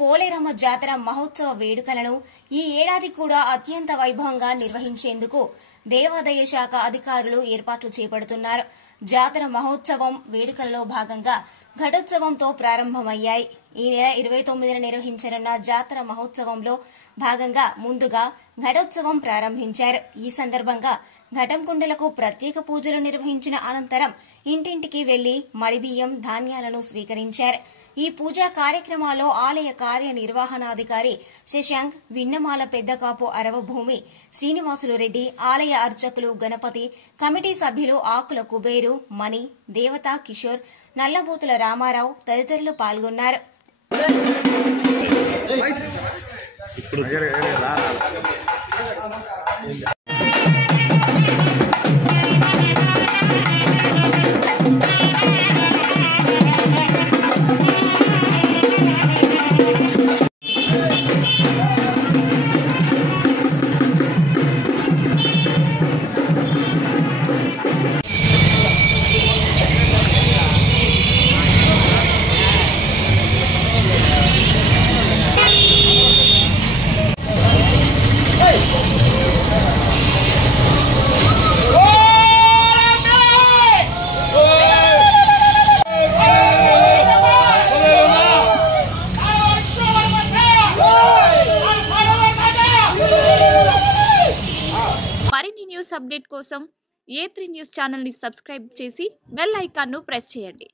పోలేరమ్మ జాతర మహోత్సవ వేడుకలను ఈ ఏడాది కూడా అత్యంత వైభవంగా నిర్వహించేందుకు దేవాదాయ శాఖ అధికారులు ఏర్పాట్లు చేపడుతున్నారు. జాతర మహోత్సవం వేడుకలలో భాగంగా ఘటోత్సవంతో ప్రారంభమయ్యాయి. ఈ నెల 29న నిర్వహించనున్న జాతర మహోత్సవంలో భాగంగా ముందుగా ఘటోత్సవం ప్రారంభించారు. ఈ సందర్భంగా ఘటం కుండలకు ప్రత్యేక పూజలు నిర్వహించిన అనంతరం ఇంటింటికి వెళ్లి మడిబియ్యం, ధాన్యాలను స్వీకరించారు. ఈ పూజా కార్యక్రమాల్లో ఆలయ కార్యనిర్వహణాధికారి శశాంక్, విన్నమాల పెద్దకాపు అరవభూమి శ్రీనివాసులు రెడ్డి, ఆలయ అర్చకులు గణపతి, కమిటీ సభ్యులు ఆకుల కుబేరు, మణి, దేవతా కిషోర్, నల్లబోతుల రామారావు తదితరులు పాల్గొన్నారు. మరిన్ని న్యూస్ అప్డేట్ కోసం A3 న్యూస్ ఛానల్ ని సబ్స్క్రైబ్ చేసి బెల్ ఐకాన్ ను ప్రెస్ చేయండి.